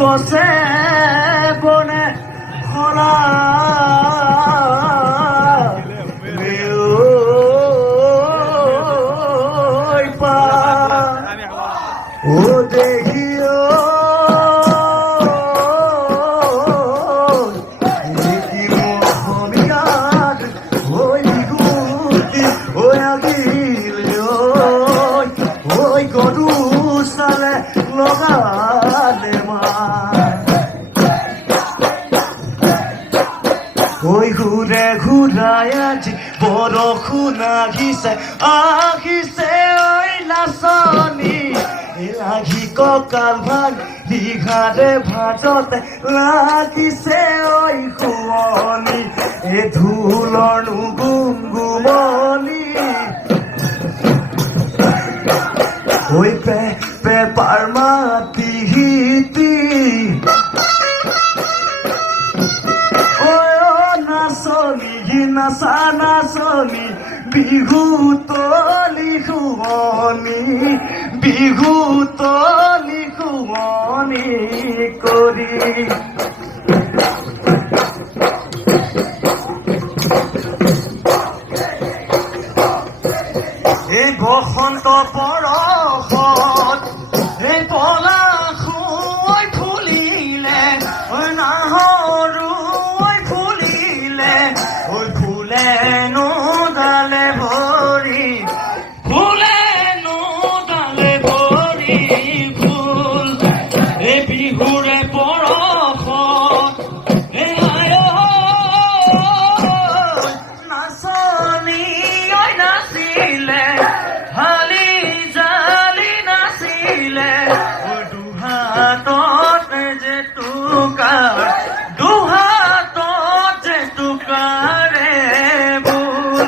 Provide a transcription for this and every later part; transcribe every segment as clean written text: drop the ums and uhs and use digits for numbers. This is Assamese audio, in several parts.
গছে বনে খৰা ও দেখিও গৰু সালে লগালে ওই ঘুৰে ঘুৰায় আজি বৰষুণ আহিছে আহিছে ওই নাচনি লাগি কঁকাল ভাঙি ঘাৰে ভাজতে লাগিছে ঐ শুৱনি এ ঢোলৰ গুমগুমনি ওই পেপাৰ মাটি হিতি ওই নাচনি নাচা নাচনি বিহু তলি শুৱনি বিহু তলি শুৱনি কৰি এই বসন্ত বৰষত এই পলাশু ফুলিলে নাহৰু ফুলিলে ফুলে নোদালে ভৰি ফুলে নোদালে ভৰি ফুল এই বিহুৰে পৰশত এই নাচনি নাচিলে হালি জালি নাচিলে দুহাতত যে টুকাৰ দুহাতত যে টুকাৰে বুল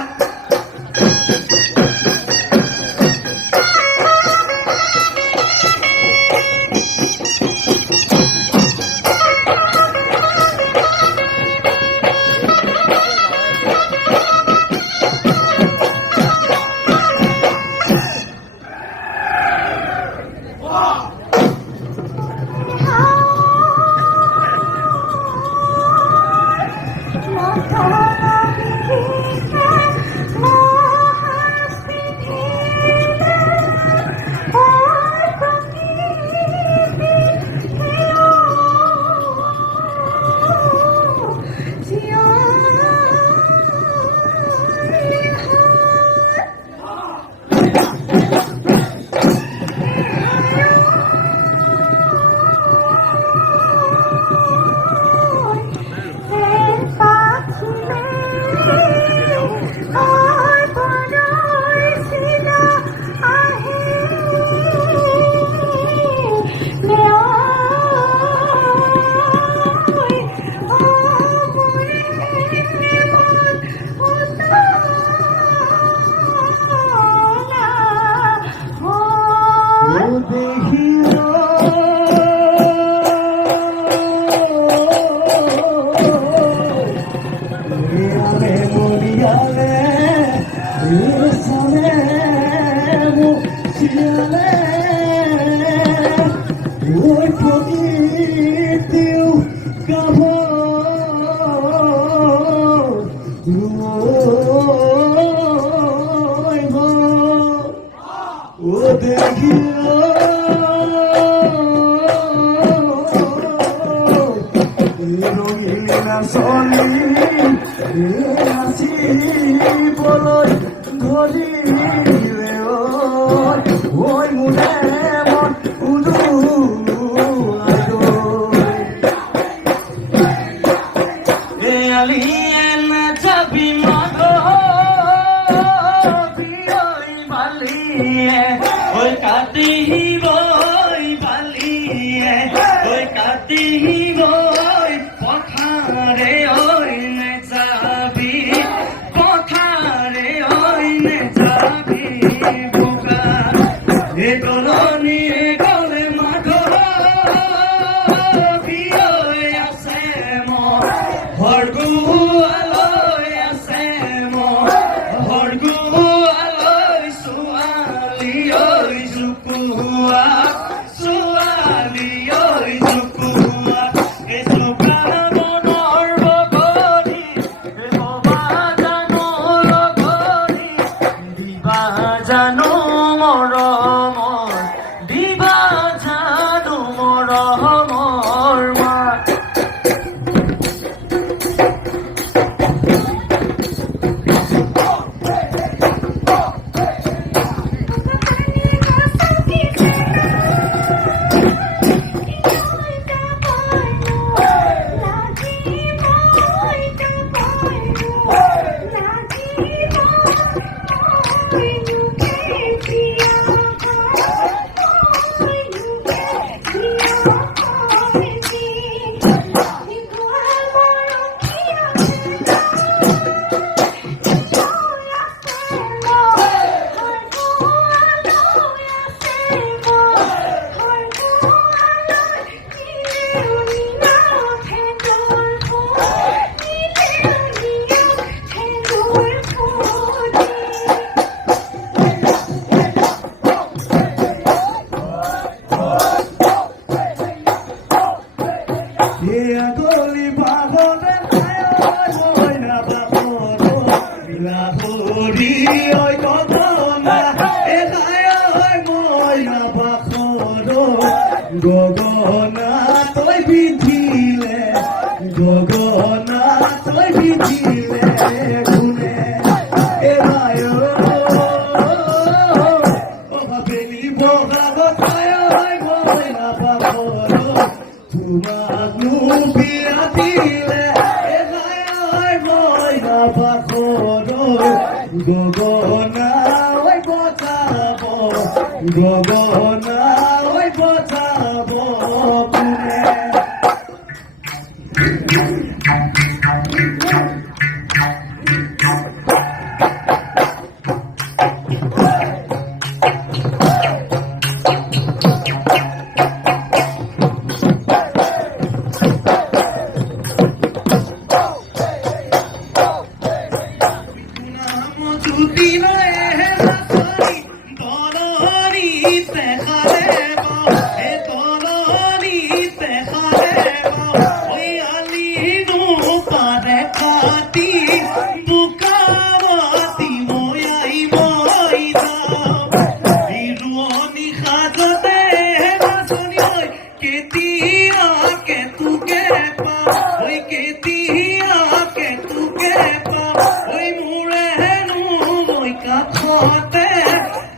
পথাৰে ঐ নেযাবি পথাৰ এয়া গলি বাগরে ময়না বাগরো বিলাহরি ওই গগনা এ গায় ময়না বাগরো গগনা তই বিধিলে গগনা তই বিধিলে গুনে এ গায় বেলি বগাগতায় ময়না বাগরো তোমাকনো বিয়া দিলে এ গায় ময়না বাগরো গগনা ওই বজাব গগনা ওই বজাব কোনে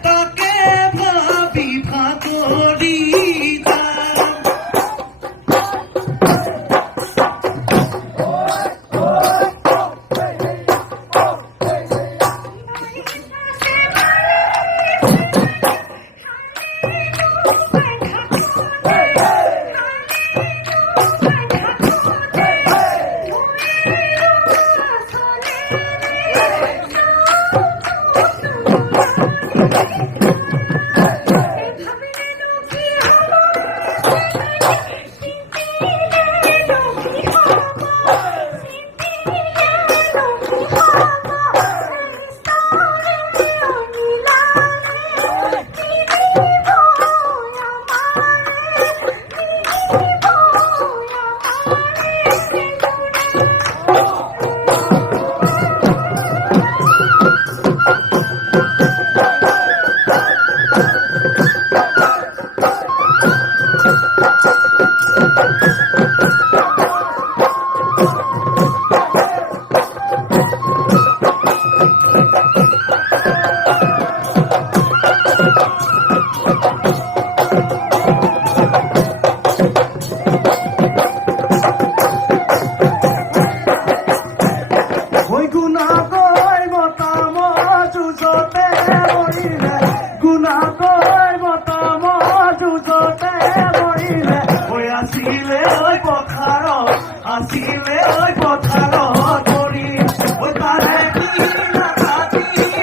তাকে ভাবি ভাগরি আসিলে ওই পথার ধরি ওই তারে কি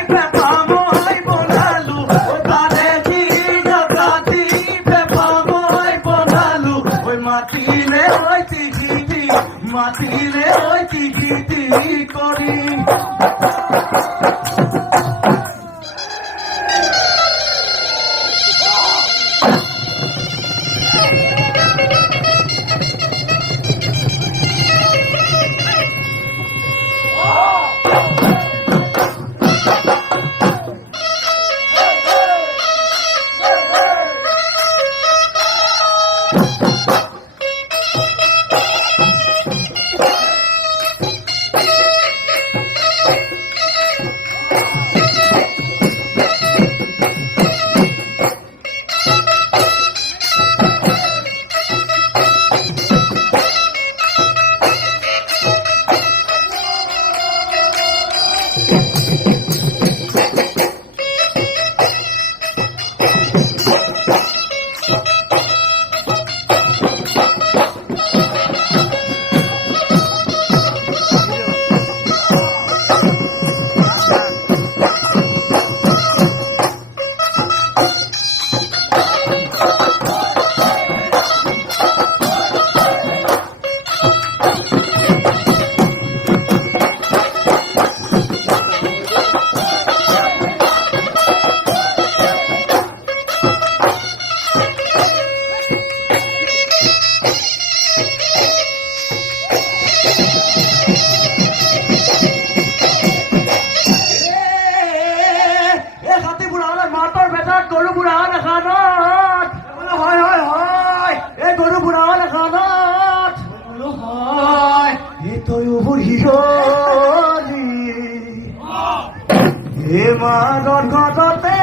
পেপামই বনালু ওই তারে কি পেপামই বনালু ওই মাটিলে ওই চিঠি মাটিলে ওই চিঠি করি বিহলি হে মাগৰ ঘৰতে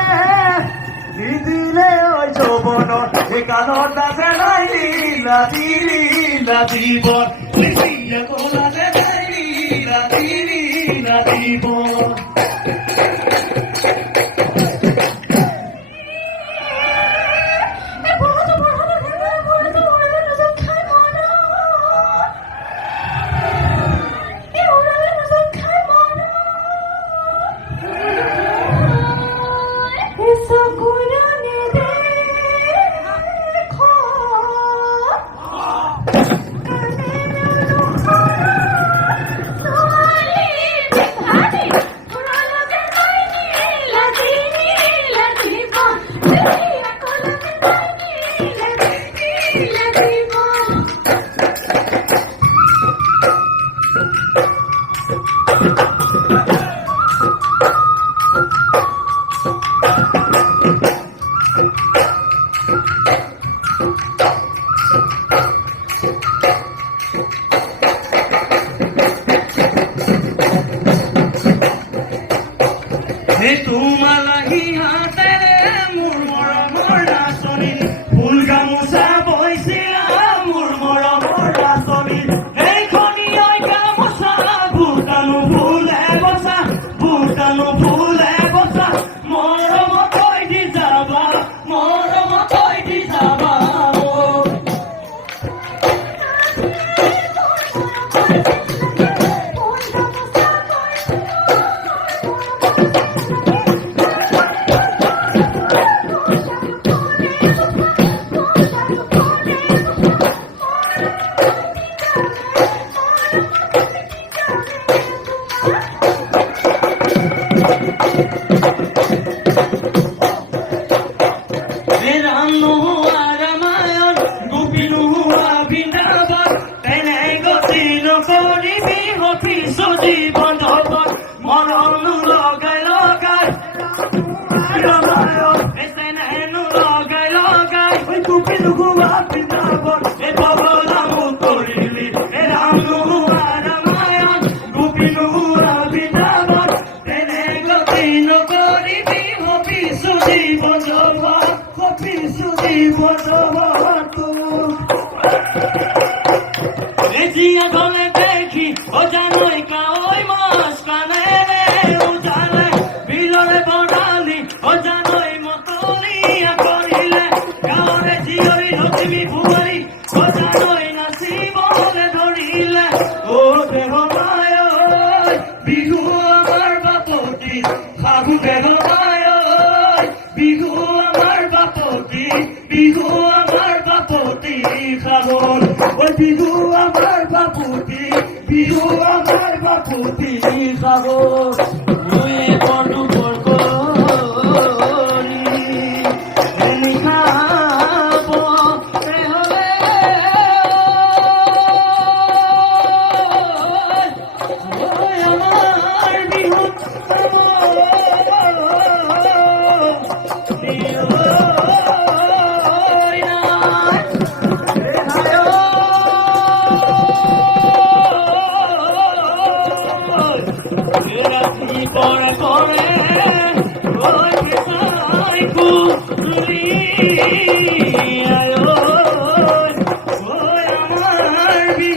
নিদিলে ঐ যৌৱনৰ এই কাণত আছে নাই লীলা লীলা জীৱন লিখিয়ে ক'লাতে নাই লীলা লীলা জীৱন তোমালাহি হাতেৰে মোৰ মৰমৰ নাচনী ফুল গামোচা বৈছিলা মোৰ মৰমৰ নাচনী এইখনি গামোচা ভূটানো ফুলে বচা ভূটানো ফুলে বচা মৰমত থৈ দি যাবা মৰমত থৈ দি যাবা Dia dole দেখি ও জানোই কাওই মাছ কানে রে ও জানে বিলরে বড়ালি ও জানোই মতলিয়া করিলে গাওরে জিওই লক্ষ্মী বুয়ারি ও জানোই নাচি বলে ধরিলে ও দেব মায় বিহু আমার বাপতি খাবু দেব মায় বিহু আমার বাপতি বিহু আমার বাপতি খাবো ওই বিহু আমার বাপুতি বিহু আমার বাপুতি খাবো ওই বড় বড় খাবো আমার Bihu Por correr, hoy que soy curia, hoy amar mi